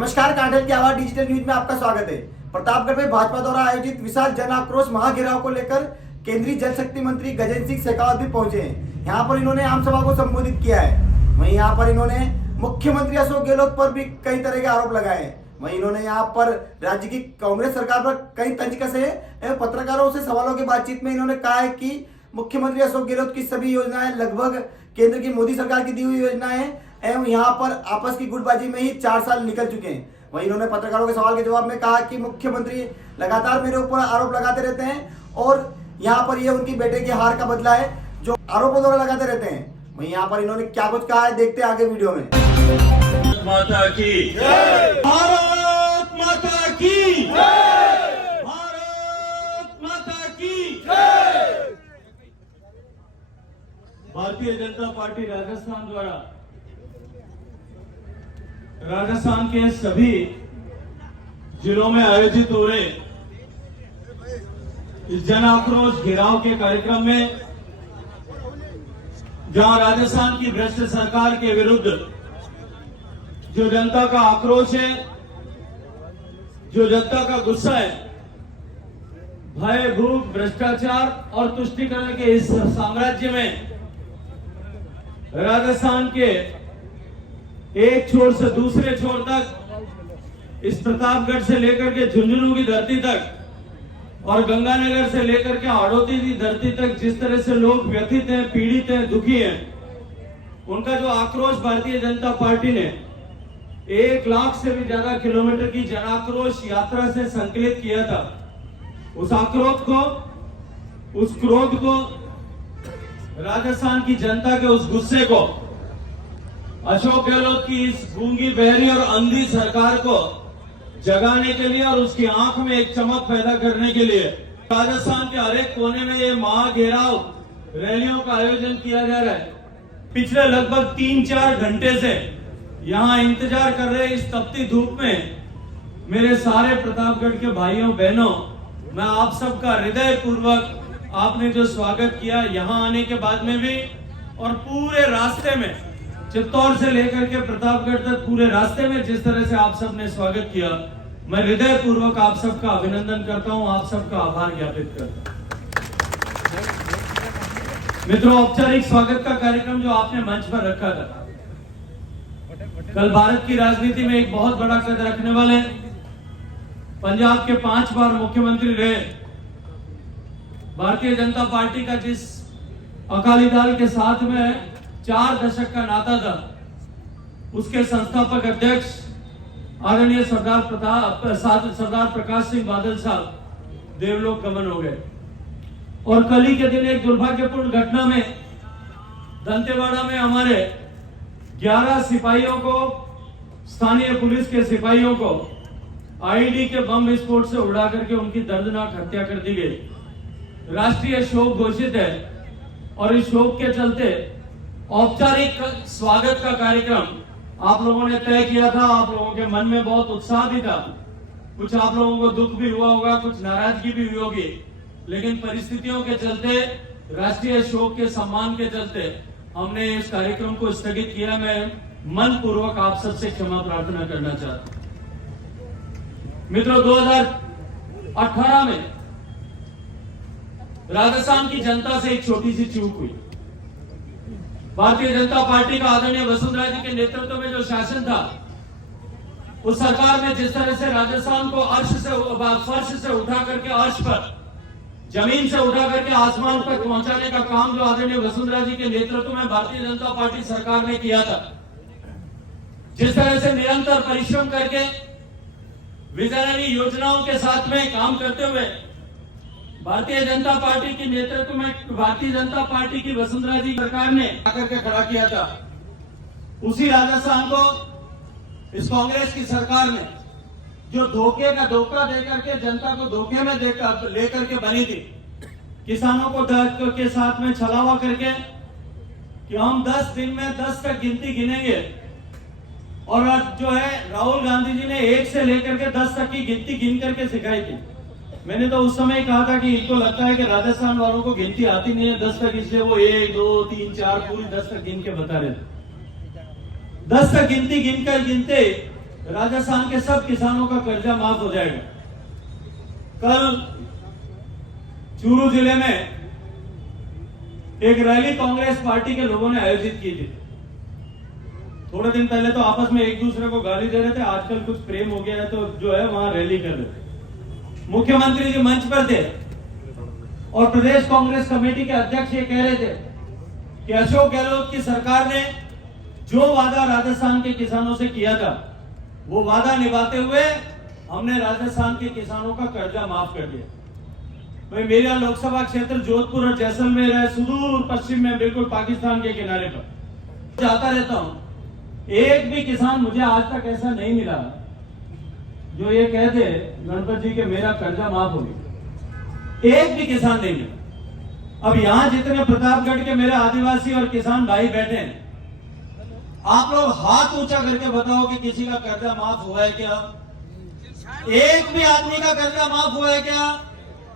नमस्कार, कांटेल की आवाज डिजिटल न्यूज में आपका स्वागत है। प्रतापगढ़ में भाजपा द्वारा आयोजित विशाल जन आक्रोश महाघेराव को लेकर केंद्रीय जल शक्ति मंत्री गजेंद्र सिंह शेखावत भी पहुंचे हैं। यहाँ पर इन्होंने आम सभा को संबोधित किया है। वहीं यहाँ पर इन्होंने मुख्यमंत्री अशोक गहलोत पर भी कई तरह के आरोप लगाए हैं। वहीं इन्होंने यहाँ पर राज्य की कांग्रेस सरकार पर कई तंज कसे हैं। पत्रकारों से सवालों की बातचीत में इन्होंने कहा है कि मुख्यमंत्री अशोक गहलोत की सभी योजनाएं लगभग केंद्र की मोदी सरकार की दी हुई योजनाएं एवं यहाँ पर आपस की गुटबाजी में ही 4 साल निकल चुके हैं। वहीं इन्होंने पत्रकारों के सवाल के जवाब में कहा कि मुख्यमंत्री लगातार मेरे ऊपर आरोप लगाते रहते हैं और यहाँ पर ये उनकी बेटे की हार का बदला है जो आरोपों द्वारा लगाते रहते हैं। वहीं यहाँ पर इन्होंने क्या कुछ कहा है, देखते हैं आगे वीडियो में। माता की भारत माता की भारत माता की। भारतीय जनता पार्टी राजस्थान द्वारा राजस्थान के सभी जिलों में आयोजित हो रहे इस जन आक्रोश घेराव के कार्यक्रम में, जहां राजस्थान की भ्रष्ट सरकार के विरुद्ध जो जनता का आक्रोश है, जो जनता का गुस्सा है, भय, भूख, भ्रष्टाचार और तुष्टीकरण के इस साम्राज्य में राजस्थान के एक छोर से दूसरे छोर तक, इस प्रतापगढ़ से लेकर के झुंझुनू की धरती तक और गंगानगर से लेकर के हाड़ौती की धरती तक जिस तरह से लोग व्यथित हैं, पीड़ित हैं, दुखी हैं, उनका जो आक्रोश भारतीय जनता पार्टी ने 1 लाख से भी ज्यादा किलोमीटर की जन आक्रोश यात्रा से संकलित किया था, उस आक्रोश को, उस क्रोध को, राजस्थान की जनता के उस गुस्से को अशोक गहलोत की इस गूंगी, बहरी और अंधी सरकार को जगाने के लिए और उसकी आंख में एक चमक पैदा करने के लिए राजस्थान के हर एक कोने में ये महाघेराव रैलियों का आयोजन किया जा रहा है। पिछले लगभग 3-4 घंटे से यहाँ इंतजार कर रहे इस तपती धूप में मेरे सारे प्रतापगढ़ के भाइयों बहनों, मैं आप सबका हृदय पूर्वक आपने जो स्वागत किया यहाँ आने के बाद में भी, और पूरे रास्ते में चित्तौड़ से लेकर के प्रतापगढ़ तक पूरे रास्ते में जिस तरह से आप सब ने स्वागत किया, मैं हृदय पूर्वक आप सबका अभिनंदन करता हूं, आप सबका आभार ज्ञापित करता हूं। मित्रों, औपचारिक स्वागत का कार्यक्रम जो आपने मंच पर रखा था, कल भारत की राजनीति में एक बहुत बड़ा कद रखने वाले, पंजाब के 5 बार मुख्यमंत्री रहे, भारतीय जनता पार्टी का जिस अकाली दल के साथ में 4 दशक का नाता था, उसके संस्थापक अध्यक्ष आदरणीय सरदार प्रकाश सिंह बादल साहब देवलोक गमन हो गए। और कल ही के दिन एक दुर्भाग्यपूर्ण घटना में दंतेवाड़ा में हमारे 11 सिपाहियों को, स्थानीय पुलिस के सिपाहियों को आईडी के बम विस्फोट से उड़ा करके उनकी दर्दनाक हत्या कर दी गई। राष्ट्रीय शोक घोषित है और इस शोक के चलते औपचारिक स्वागत का कार्यक्रम आप लोगों ने तय किया था। आप लोगों के मन में बहुत उत्साह भी था, कुछ आप लोगों को दुख भी हुआ होगा, कुछ नाराजगी भी हुई होगी, लेकिन परिस्थितियों के चलते, राष्ट्रीय शोक के सम्मान के चलते हमने इस कार्यक्रम को स्थगित किया। मैं मन पूर्वक आप सबसे क्षमा प्रार्थना करना चाहता हूं। मित्रों, 2018 में राजस्थान की जनता से एक छोटी सी चूक हुई। भारतीय जनता पार्टी का आदरणीय वसुंधरा जी के नेतृत्व में जो शासन था, उस सरकार ने जिस तरह से राजस्थान को फर्श से उठा करके अर्श पर, जमीन से उठा करके आसमान पर पहुंचाने का काम जो आदरणीय वसुंधरा जी के नेतृत्व में भारतीय जनता पार्टी सरकार ने किया था, जिस तरह से निरंतर परिश्रम करके विजनरी योजनाओं के साथ में काम करते हुए भारतीय जनता पार्टी के नेतृत्व में भारतीय जनता पार्टी की वसुंधरा जी सरकार ने आकर के खड़ा किया था, उसी राजस्थान को इस कांग्रेस की सरकार ने जो धोखे का धोखा देकर के जनता को धोखे में लेकर के बनी थी, किसानों को के साथ में छलावा करके कि हम 10 दिन में 10 तक गिनती गिनेंगे, और जो है राहुल गांधी जी ने 1 से लेकर के 10 तक की गिनती गिन करके सिखाई थी। मैंने तो उस समय कहा था कि इनको लगता है कि राजस्थान वालों को गिनती आती नहीं है 10 तक, इसलिए वो 1, 2, 3, 4 पूरी 10 तक गिन के बता रहे थे। 10 तक गिनती गिनते राजस्थान के सब किसानों का कर्जा माफ हो जाएगा। कल चूरू जिले में एक रैली कांग्रेस पार्टी के लोगों ने आयोजित की थी। थोड़े दिन पहले तो आपस में एक दूसरे को गाली दे रहे थे, आजकल कुछ प्रेम हो गया है तो जो है वहां रैली कर रहे थे। मुख्यमंत्री जी मंच पर थे और प्रदेश कांग्रेस कमेटी के अध्यक्ष ये कह रहे थे कि अशोक गहलोत की सरकार ने जो वादा राजस्थान के किसानों से किया था वो वादा निभाते हुए हमने राजस्थान के किसानों का कर्जा माफ कर दिया। भाई मेरा लोकसभा क्षेत्र जोधपुर और जैसलमेर है, सुदूर पश्चिम में, बिल्कुल पाकिस्तान के किनारे पर जाता रहता हूं। एक भी किसान मुझे आज तक ऐसा नहीं मिला जो ये कहते गणपत जी के मेरा कर्जा माफ हो गया। एक भी किसान नहीं मिला। अब यहां जितने प्रतापगढ़ के मेरे आदिवासी और किसान भाई बैठे हैं, आप लोग हाथ ऊंचा करके बताओ कि किसी का कर्जा माफ हुआ है क्या? एक भी आदमी का कर्जा माफ हुआ है क्या?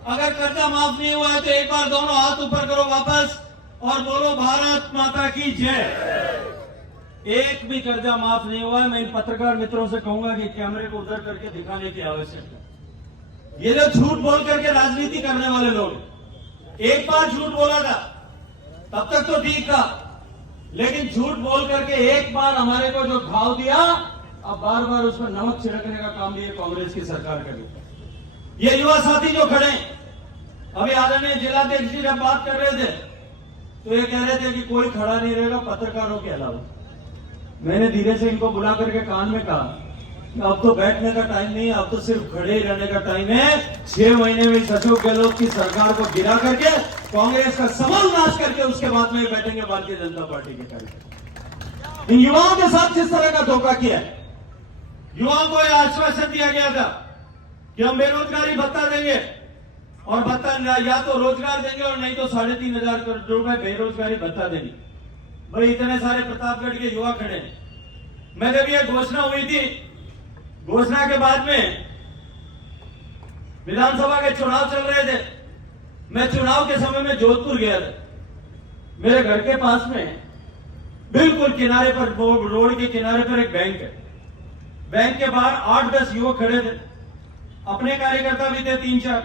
अगर कर्जा माफ नहीं हुआ है तो एक बार दोनों हाथ ऊपर करो वापस और बोलो भारत माता की जय। एक भी कर्जा माफ नहीं हुआ है। मैं इन पत्रकार मित्रों से कहूंगा कि कैमरे को उधर करके दिखाने की आवश्यकता। ये जो झूठ बोल करके राजनीति करने वाले लोग, एक बार झूठ बोला था तब तक तो ठीक था, लेकिन झूठ बोल करके एक बार हमारे को जो घाव दिया, अब बार बार उस पर नमक छिड़कने का काम भी ये कांग्रेस की सरकार करेगी। ये युवा साथी जो खड़े, अभी आदरणीय जिलाध्यक्ष जी जब बात कर रहे थे तो ये कह रहे थे कि कोई खड़ा नहीं रहेगा पत्रकारों के अलावा। मैंने धीरे से इनको बुला करके कान में कहा अब तो बैठने का टाइम नहीं है, अब तो सिर्फ खड़े ही रहने का टाइम है। 6 महीने में अशोक गहलोत की सरकार को गिरा करके कांग्रेस का समूल नाश करके उसके बाद में बैठेंगे भारतीय जनता पार्टी के कार्यकर्ता। इन युवाओं के साथ जिस तरह का धोखा किया है, युवाओं को यह आश्वासन दिया गया था कि हम बेरोजगारी भत्ता देंगे और भत्ता या तो रोजगार देंगे और नहीं तो 3,500 करोड़ रुपए बेरोजगारी भत्ता देंगे। भाई इतने सारे प्रतापगढ़ के युवा खड़े हैं। मैं जब ये घोषणा हुई थी, घोषणा के बाद में विधानसभा के चुनाव चल रहे थे, मैं चुनाव के समय में जोधपुर गया था। मेरे घर के पास में बिल्कुल किनारे पर, रोड के किनारे पर एक बैंक है। बैंक के बाहर 8-10 युवक खड़े थे, अपने कार्यकर्ता भी थे 3-4।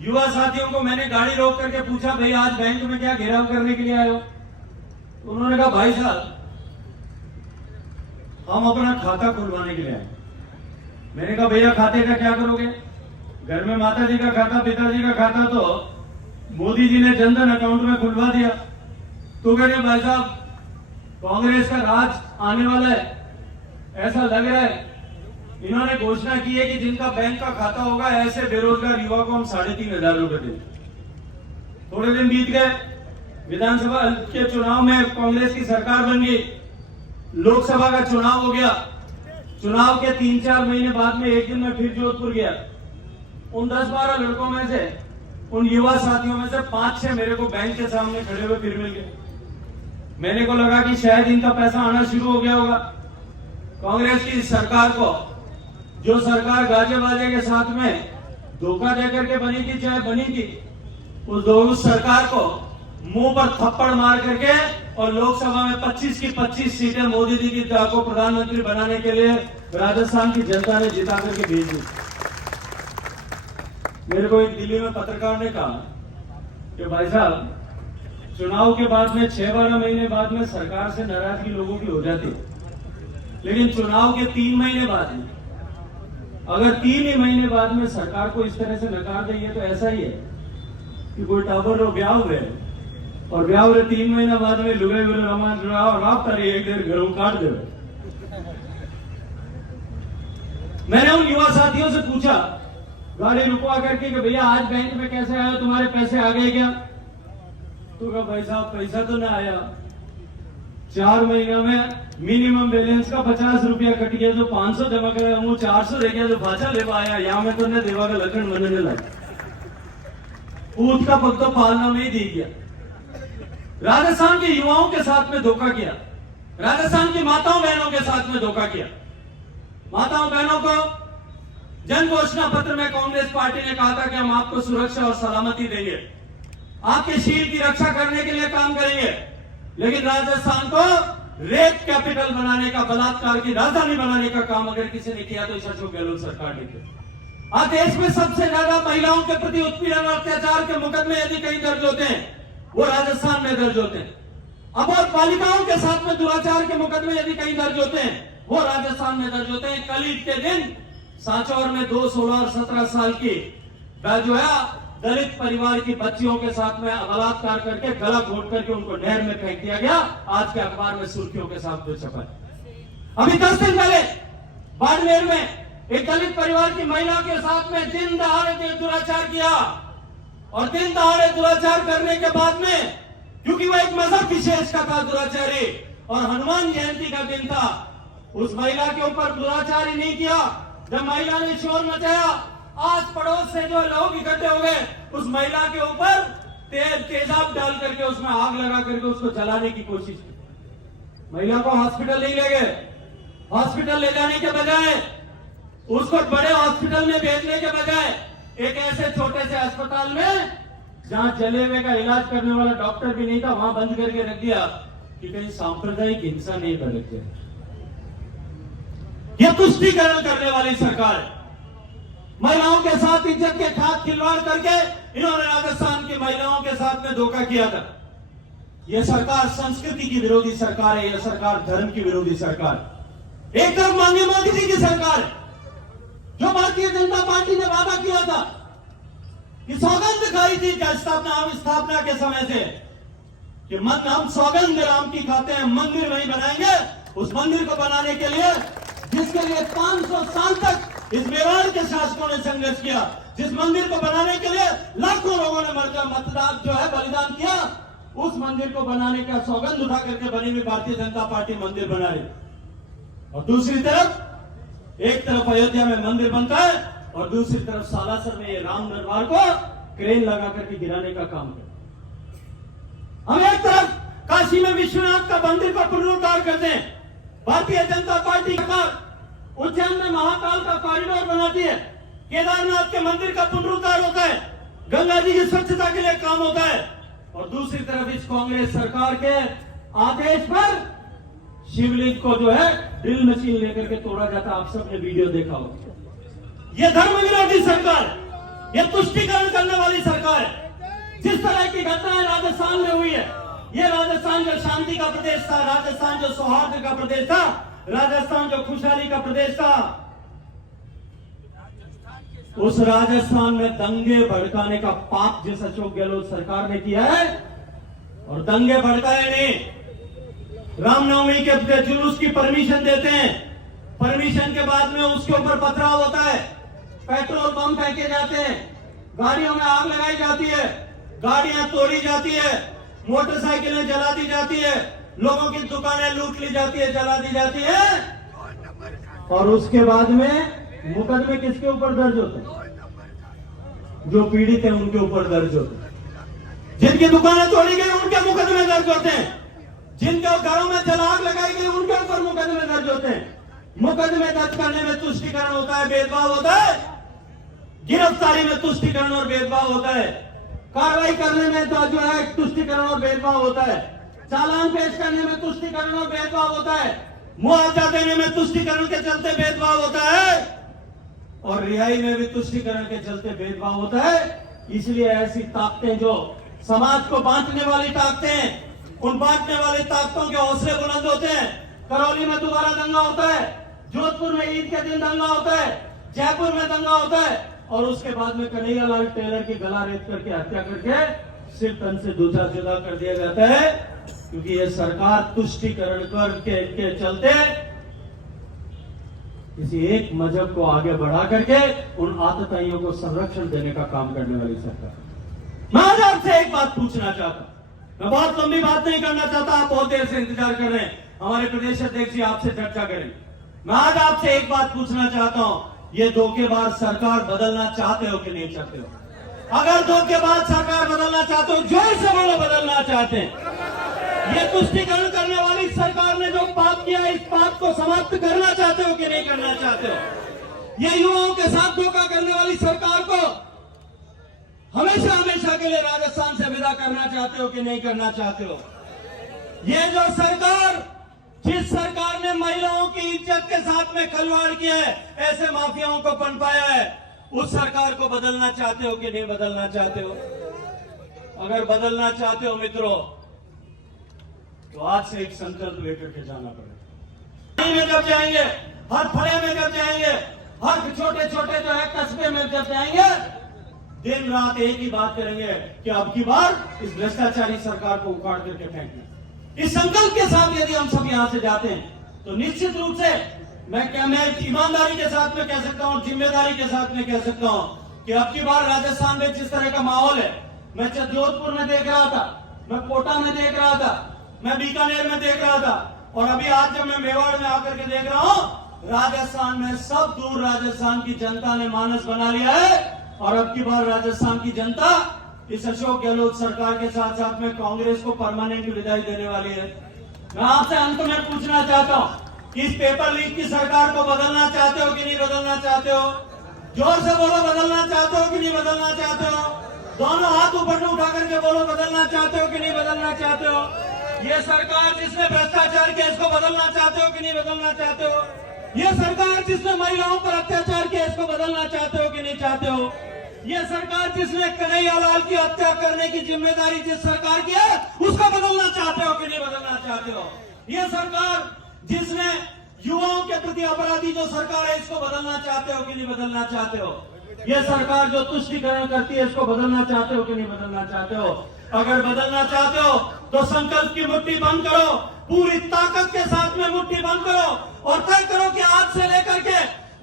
युवा साथियों को मैंने गाड़ी रोक करके पूछा भाई आज बैंक में क्या घेराव करने के लिए आए हो? उन्होंने कहा भाई साहब हम अपना खाता खुलवाने के लिए आए। मैंने कहा भैया खाते का क्या करोगे? घर में माता जी का खाता, पिताजी का खाता तो मोदी जी ने जनधन अकाउंट में खुलवा दिया। तो कह रहे भाई साहब कांग्रेस का राज आने वाला है, ऐसा लग रहा है। इन्होंने घोषणा की है कि जिनका बैंक का खाता होगा ऐसे बेरोजगार युवा को हम 3,500 रुपए देंगे। थोड़े दिन बीत गए, विधानसभा के चुनाव में कांग्रेस की सरकार बन गई, लोकसभा का चुनाव हो गया। चुनाव के 3-4 महीने बाद में एक दिन मैं फिर जोधपुर गया। उन 10-12 लड़कों में से, उन युवा साथियों में से 5-6 मेरे को बैंक के सामने खड़े हुए फिर मिल गए। मैंने को लगा कि शायद इनका पैसा आना शुरू हो गया होगा। कांग्रेस की सरकार को, जो सरकार गाजे बाजे के साथ में धोखा देकर के बनी थी, चाहे बनी थी, उस सरकार को मुंह पर थप्पड़ मार करके और लोकसभा में 25 की 25 सीटें मोदी जी की को प्रधानमंत्री बनाने के लिए राजस्थान की जनता ने जिता करके भेज दी। मेरे को एक दिल्ली में पत्रकार ने कहा कि भाई साहब चुनाव के बाद में 6-12 महीने बाद में सरकार से नाराजगी लोगों की हो जाती, लेकिन चुनाव के 3 महीने बाद में, अगर 3 ही महीने बाद में सरकार को इस तरह से नकार देंगे तो ऐसा ही है कि कोई टावर लो ब्याह हुए और ब्याह हुए 3 महीना बाद में लुगाई बोले एक देर घरों काट दे। मैंने उन युवा साथियों से पूछा गाड़ी रुकवा करके कि भैया आज बैंक में कैसे आया, तुम्हारे पैसे आ गए क्या? तो कहा भाई साहब पैसा तो ना आया, 4 महीना में मिनिमम बैलेंस का 50 रुपया कट गया, जो 500 जमा कराया वो 400 रह गया, जो भाषा लेवा आया यहाँ में तो देवा का लखन बनने लगा। ऊंट का पग तो पालना में ही दे गया। राजस्थान के युवाओं के साथ में धोखा किया, राजस्थान की माताओं बहनों के साथ में धोखा किया। माताओं बहनों को जन घोषणा पत्र में कांग्रेस पार्टी ने कहा था कि हम आपको सुरक्षा और सलामती देंगे, आपके शील की रक्षा करने के लिए काम करेंगे, लेकिन राजस्थान को रेप कैपिटल बनाने का, बलात्कार की राजधानी बनाने का काम अगर किसी ने किया तो अशोक गहलोत सरकार ने किया। आज देश में सबसे ज्यादा महिलाओं के प्रति उत्पीड़न और अत्याचार के मुकदमे यदि कहीं दर्ज होते हैं वो राजस्थान में दर्ज होते हैं। अब और बालिकाओं के साथ में दुराचार के मुकदमे यदि कहीं दर्ज होते हैं वो राजस्थान में दर्ज होते हैं। कल ईद के दिन सांचौर में 2 16 और 17 साल की जो है दलित परिवार की बच्चियों के साथ में बलात्कार करके गला घोट करके उनको नहर में फेंक दिया गया। आज के अखबार में सुर्खियों के साथ छपा है। अभी 10 दिन पहले बाड़मेर में एक दलित परिवार की महिला के साथ में दिन दहाड़े दुराचार किया और दिन दहाड़े दुराचार करने के बाद में, क्योंकि वह एक मजहब विशेष का था दुराचारी और हनुमान जयंती का दिन था, उस महिला के ऊपर दुराचार ही नहीं किया। जब महिला ने शोर मचाया, आज पड़ोस से जो लोग इकट्ठे हो गए, उस महिला के ऊपर तेजाब डाल करके उसमें आग लगा करके उसको जलाने की कोशिश की। महिला को हॉस्पिटल नहीं ले गए। हॉस्पिटल ले जाने के बजाय, उसको बड़े हॉस्पिटल में भेजने के बजाय एक ऐसे छोटे से अस्पताल में जहां जले हुए का इलाज करने वाला डॉक्टर भी नहीं था, वहां बंद करके रख दिया कि कहीं सांप्रदायिक हिंसा नहीं भड़क जाए। यह तुष्टीकरण करने वाली सरकार है। महिलाओं के साथ इज्जत के साथ खिलवाड़ करके इन्होंने राजस्थान की महिलाओं के साथ में धोखा किया था। यह सरकार संस्कृति की विरोधी सरकार है। यह सरकार धर्म की विरोधी सरकार। एक तरफ माननीय मोदी जी की सरकार है जो भारतीय जनता पार्टी ने वादा किया था कि सौगंध खाई थी स्थापना के समय से कि हम सौगंध राम की खाते हैं, मंदिर वहीं बनाएंगे। उस मंदिर को बनाने के लिए, जिसके लिए 500 साल तक इस मेवाड़ के शासकों ने संघर्ष किया, जिस मंदिर को बनाने के लिए लाखों लोगों ने मतदान जो है बलिदान किया, उस मंदिर को बनाने का सौगंध उठा करके बनी हुई भारतीय जनता पार्टी मंदिर बना रही। और दूसरी तरफ, एक तरफ अयोध्या में मंदिर बनता है और दूसरी तरफ सालासर में ये राम दरबार को क्रेन लगा करके गिराने का काम करते। हम एक तरफ काशी में विश्वनाथ का मंदिर को पुनरुद्धार करते हैं, भारतीय जनता पार्टी का उज्जैन में महाकाल का कॉरिडोर बनाती है, केदारनाथ के मंदिर का पुनरुद्धार होता है, गंगा जी की स्वच्छता के लिए काम होता है, और दूसरी तरफ इस कांग्रेस सरकार के आदेश पर शिवलिंग को जो है ड्रिल मशीन लेकर के तोड़ा जाता। आप सबने वीडियो देखा होगा। यह धर्म विरोधी सरकार, यह तुष्टीकरण करने वाली सरकार है। जिस तरह की घटनाएं राजस्थान में हुई है, यह राजस्थान जो शांति का प्रदेश था, राजस्थान जो सौहार्द का प्रदेश था, राजस्थान जो खुशहाली का प्रदेश था, उस राजस्थान में दंगे भड़काने का पाप जिस अशोक गहलोत सरकार ने किया है, और दंगे भड़काए नहीं, रामनवमी के जुलूस की परमिशन देते हैं, परमिशन के बाद में उसके ऊपर पथराव होता है, पेट्रोल बम फेंके जाते हैं, गाड़ियों में आग लगाई जाती है, गाड़ियां तोड़ी जाती है, मोटरसाइकिलें जला दी जाती है, लोगों की दुकानें लूट ली जाती है, जला दी जाती है, और उसके बाद में मुकदमे किसके ऊपर दर्ज होते हैं? जो पीड़ित हैं उनके ऊपर दर्ज होते हैं। जिनकी दुकानें तोड़ी गई उनके मुकदमे दर्ज होते हैं, जिनके घरों में जलाग लगाई गई उनके ऊपर मुकदमे दर्ज होते हैं। मुकदमे दर्ज करने में तुष्टीकरण होता है, भेदभाव होता है, गिरफ्तारी में तुष्टीकरण और भेदभाव होता है, कार्रवाई करने में तो जो है तुष्टीकरण और भेदभाव होता है, चालान पेश करने में तुष्टीकरण और भेदभाव होता है, मुआवजा देने में तुष्टीकरण के चलते भेदभाव होता है, और रिहाई में भी तुष्टीकरण के चलते भेदभाव होता है। इसलिए ऐसी ताकतें जो समाज को बांटने वाली ताकतें हैं, उन बांटने वाली ताकतों के हौसले बुलंद होते हैं। करौली में दोबारा दंगा होता है, जोधपुर में ईद के दिन दंगा होता है, जयपुर में दंगा होता है, और उसके बाद में कन्हैयालाल टेलर की गला रेत करके हत्या करके सिर तन से दूसरा जुदा कर दिया जाता है, क्योंकि ये सरकार तुष्टीकरण के चलते किसी एक मजहब को आगे बढ़ा करके उन आतताइयों को संरक्षण देने का काम करने वाली सरकार। मैं आज आपसे एक बात पूछना चाहता हूं, मैं बहुत लंबी बात नहीं करना चाहता, आप बहुत देर से इंतजार कर रहे हैं, हमारे प्रदेश अध्यक्ष जी आपसे चर्चा करें। मैं आज आपसे एक बात पूछना चाहता हूं, ये धोखेबाज सरकार बदलना चाहते हो कि नहीं चाहते हो? अगर धोखेबाज सरकार बदलना चाहते हो, जोर से बोलो बदलना चाहते हैं। ये तुष्टीकरण करने वाली सरकार ने जो पाप किया, इस पाप को समाप्त करना चाहते हो कि नहीं करना चाहते हो? ये युवाओं के साथ धोखा करने वाली सरकार को हमेशा हमेशा के लिए राजस्थान से विदा करना चाहते हो कि नहीं करना चाहते हो? ये जो सरकार जिस सरकार ने महिलाओं की इज्जत के साथ में खिलवाड़ किया है, ऐसे माफियाओं को पनपाया है, उस सरकार को बदलना चाहते हो कि नहीं बदलना चाहते हो? अगर बदलना चाहते हो मित्रों, तो आज से एक संकल्प लेकर के जाना पड़ेगा। में जब जाएंगे, हर फड़े में जब जाएंगे, हर छोटे छोटे जो है कस्बे में जब जाएंगे, दिन रात एक ही बात करेंगे कि अब की बार इस भ्रष्टाचारी सरकार को उखाड़ करके फेंकना। इस संकल्प के साथ यदि हम सब यहां से जाते हैं तो निश्चित रूप से मैं ईमानदारी के साथ में कह सकता हूं, जिम्मेदारी के साथ में कह सकता हूं कि अब की बार राजस्थान में जिस तरह का माहौल है, मैं जोधपुर में देख रहा था, मैं कोटा में देख रहा था, मैं बीकानेर में देख रहा था, और अभी आज जब मैं मेवाड़ में आकर के देख रहा हूं, राजस्थान में सब दूर राजस्थान की जनता ने मानस बना लिया है। और अब की बार राजस्थान की जनता इस अशोक गहलोत सरकार के साथ साथ में कांग्रेस को परमानेंट विदाई देने वाली है। मैं आपसे अंत में पूछना चाहता हूं कि इस पेपर लीक की सरकार को बदलना चाहते हो कि नहीं बदलना चाहते हो? जोर से बोलो, बदलना चाहते हो कि नहीं बदलना चाहते हो? दोनों हाथ ऊपर से उठा करके बोलो, बदलना चाहते हो कि नहीं बदलना चाहते हो? ये सरकार जिसने भ्रष्टाचार किया, इसको बदलना चाहते हो कि नहीं बदलना चाहते हो? ये सरकार जिसने महिलाओं पर अत्याचार किया, इसको बदलना चाहते हो कि नहीं चाहते हो? ये सरकार जिसने कन्हैयालाल की हत्या करने की जिम्मेदारी जिस सरकार की है, उसको बदलना चाहते हो कि नहीं बदलना चाहते हो? ये सरकार जिसने युवाओं के प्रति अपराधी जो सरकार है, इसको बदलना चाहते हो कि नहीं बदलना चाहते हो? ये सरकार जो तुष्टीकरण करती है, इसको बदलना चाहते हो कि नहीं बदलना चाहते हो? अगर बदलना चाहते हो तो संकल्प की मुट्ठी बंद करो, पूरी ताकत के साथ में मुट्ठी बंद करो और तय करो कि आज से लेकर के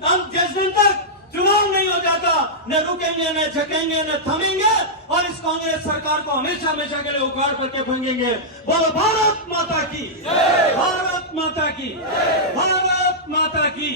हम जिस दिन तक चुनाव नहीं हो जाता, न रुकेंगे, न झकेंगे, न थमेंगे, और इस कांग्रेस सरकार को हमेशा हमेशा के लिए उखाड़ करके फेंकेंगे। बोलो भारत माता की, भारत माता की, भारत माता की।